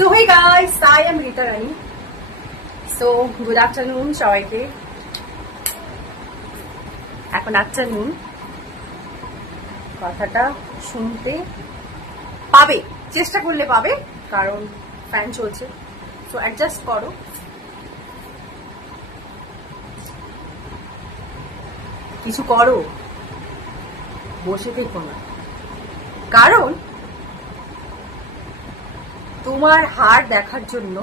So hey guys, I am Rita Rani. So good afternoon সবাইকে। এখন afternoon কথাটা শুনতে পাবে, চেষ্টা করলে পাবে, কারণ ফ্যান চলছে। সো অ্যাডজাস্ট করো। কিছু করো, বসে থেকো না, কারণ তোমার হার দেখার জন্য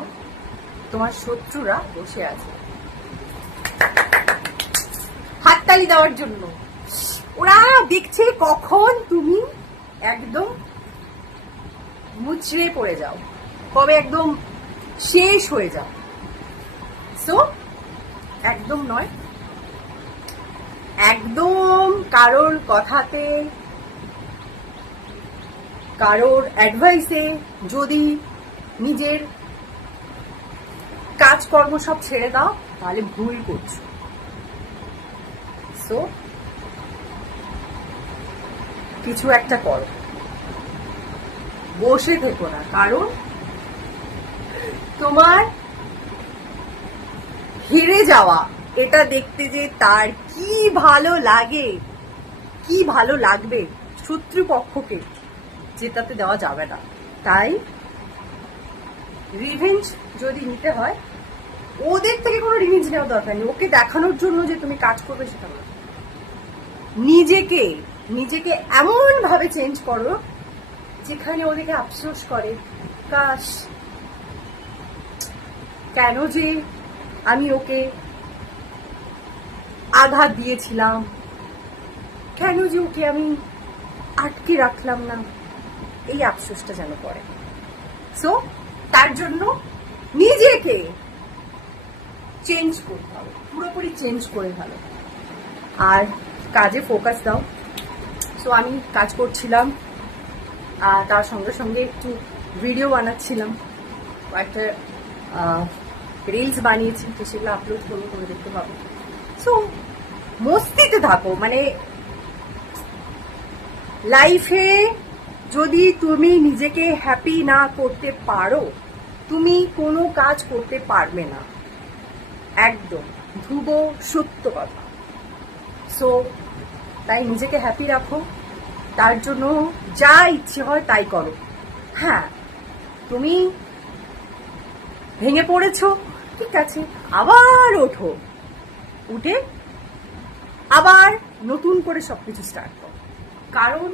তোমার শত্রুরা বসে আছে হাততালি দেওয়ার জন্য। ওরা দেখছে কখন তুমি একদম মুচড়ে পড়ে যাও, কবে একদম শেষ হয়ে যাও। সো একদম নয়, একদম কারোর কথাতে, কারোর অ্যাডভাইসে যদি নিজের কাজকর্ম সব ছেড়ে দাও তাহলে ভুল করছো। সো কিছু একটা করো, বসে থেকো না, কারণ তোমার হেরে যাওয়া এটা দেখতে যে তার কি ভালো লাগে, কি ভালো লাগবে শত্রুপক্ষকে, জেতাতে দেওয়া যাবে না। তাই রিভেঞ্জ যদি নিতে হয়, ওদের থেকে কোনো রিভেঞ্জ নেওয়া দরকার নেই। ওকে দেখানোর জন্য যে তুমি কাজ করবে সেটা না, নিজেকে নিজেকে এমন ভাবে চেঞ্জ করো যেখানে ওদেরকে আফসোস করে, কাশ কেন যে আমি ওকে আঘাত দিয়েছিলাম, কেন যে ওকে আমি আটকে রাখলাম না, এই আফসোসটা যেন করে। সো তার জন্য নিজেকে চেঞ্জ করতে হবে, পুরোপুরি চেঞ্জ করে ভালো, আর কাজে ফোকাস দাও। সো আমি কাজ করছিলাম, আর তার সঙ্গে সঙ্গে একটু ভিডিও বানাচ্ছিলাম, একটা রিলস বানিয়েছি, তো সেগুলো আপলোড করবো, করে দেখতে পাবো। সো মস্তিতে থাকো, মানে লাইফে যদি তুমি নিজেকে হ্যাপি না করতে পারো, তুমি কোনো কাজ করতে পারবে না, একদম ধ্রুব সত্য কথা। সো তাই নিজেকে হ্যাপি রাখো, তার জন্য যা ইচ্ছে হয় তাই করো। হ্যাঁ, তুমি ভেঙে পড়েছো, ঠিক আছে, আবার ওঠো, উঠে আবার নতুন করে সবকিছু স্টার্ট করো। কারণ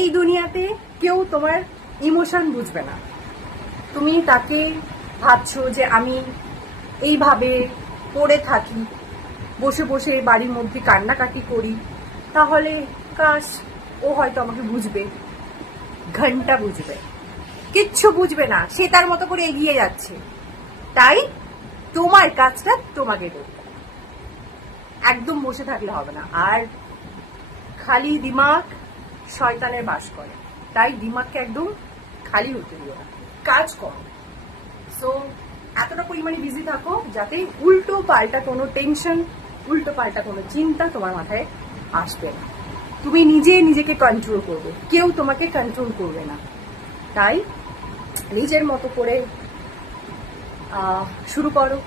এই দুনিয়াতে কেউ তোমার ইমোশন বুঝবে না। তুমি তাকে ভাবছো যে আমি এইভাবে পড়ে থাকি, বসে বসে বাড়ির মধ্যে কান্নাকাটি করি, তাহলে কাশ ও হয়তো আমাকে বুঝবে, ঘন্টা বুঝবে, কিচ্ছু বুঝবে না, সে তার মতো করে এগিয়ে যাচ্ছে। তাই তোমার কাজটা তোমাকে করতে, একদম বসে থাকলে হবে না। আর খালি দিমাগ শয়তানের বাস করে, তাই দিমাগকে একদম খালি হতে দিও না, কাজ করো। সো এতটা পরিমাণে বিজি থাকো যাতে উল্টো পাল্টা কোনো টেনশন, উল্টো পাল্টা কোনো চিন্তা তোমার মাথায় আসবে না। তুমি নিজে নিজেকে কন্ট্রোল করবে, কেউ তোমাকে কন্ট্রোল করবে না। তাই নিজের মতো করে শুরু করো।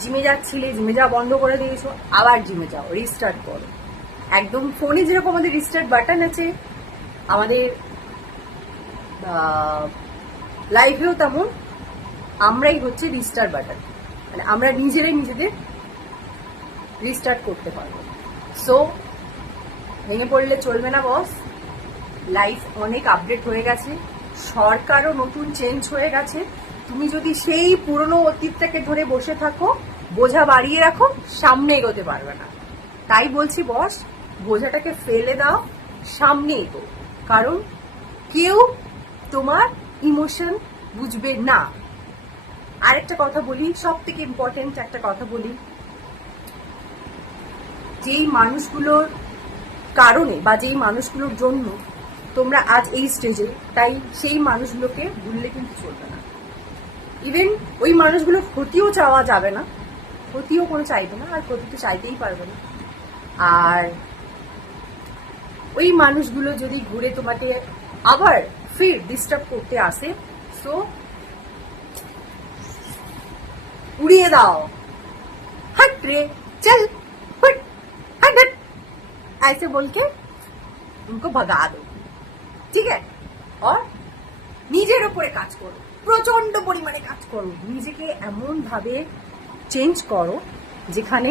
জিমে যাচ্ছিলে, জিমে যাওয়া বন্ধ করে দিয়েছো, আবার জিমে যাও, রিস্টার্ট করো। একদম ফোনে যেরকম আমাদের রিস্টার্ট বাটন আছে, আমাদের লাইফেও তেমন আমরাই হচ্ছে রিস্টার্ট বাটন, মানে আমরা নিজেরাই নিজেদের রিস্টার্ট করতে পারবো। সো ভেঙে পড়লে চলবে না বস, লাইফ অনেক আপডেট হয়ে গেছে, সরকারও নতুন চেঞ্জ হয়ে গেছে। তুমি যদি সেই পুরনো অতীতটাকে ধরে বসে থাকো, বোঝা বাড়িয়ে রাখো, সামনে এগোতে পারবে না। তাই বলছি বস, বোঝাটাকে ফেলে দাও, সামনে এগো, কারণ কেউ তোমার ইমোশন বুঝবে না। আরেকটা কথা বলি, সব থেকে ইম্পর্টেন্ট একটা কথা বলি, যেই মানুষগুলোর কারণে বা যেই মানুষগুলোর জন্য তোমরা আজ এই স্টেজে, তাই সেই মানুষগুলোকে ভুললে কিন্তু চলবে না। ইভেন ওই মানুষগুলোর ক্ষতিও চাওয়া যাবে না, ক্ষতিও কোনো চাইবে না, আর ক্ষতি তো চাইতেই পারবে না। আর ওই মানুষগুলো যদি ঘুরে তোমাকে আবার ফির ডিস্টার্ব করতে আসে, সো उड़िए दाओ, हट रे चल हट हट हट, ऐसे बोल के उनको भगा दो, ঠিক আছে? और নিজের উপরে কাজ করো, প্রচন্ড পরিমাণে কাজ করো, নিজেকে এমন ভাবে চেঞ্জ করো যেখানে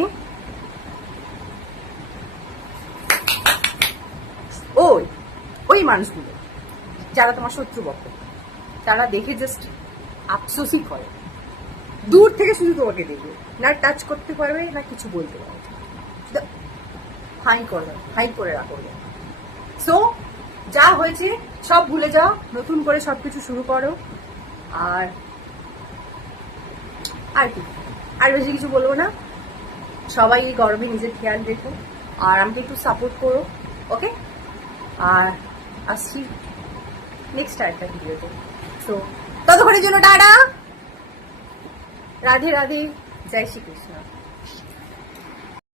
ওই ওই মানুষগুলো যারা তোমার শত্রুপক্ষ, তারা দেখে জাস্ট আফসোসই করে, দূর থেকে শুধু তোমাকে দেখবে, না টাচ করতে পারবে না কিছু বলতে পারবে, শুধু হাই করে রাখবে। সো যা হয়েছে সব ভুলে যাও, নতুন করে সবকিছু শুরু করো। আর আর কি, আর বেশি কিছু বলবো না। সবাই এই গরমে নিজের খেয়াল রেখো, আর আমাকে একটু সাপোর্ট করো, ওকে? আর আসছি নেক্সট একটা ভিডিওতে। সো ততক্ষণের জন্য টাটা, রাধে রাধে, জয় শ্রীকৃষ্ণ।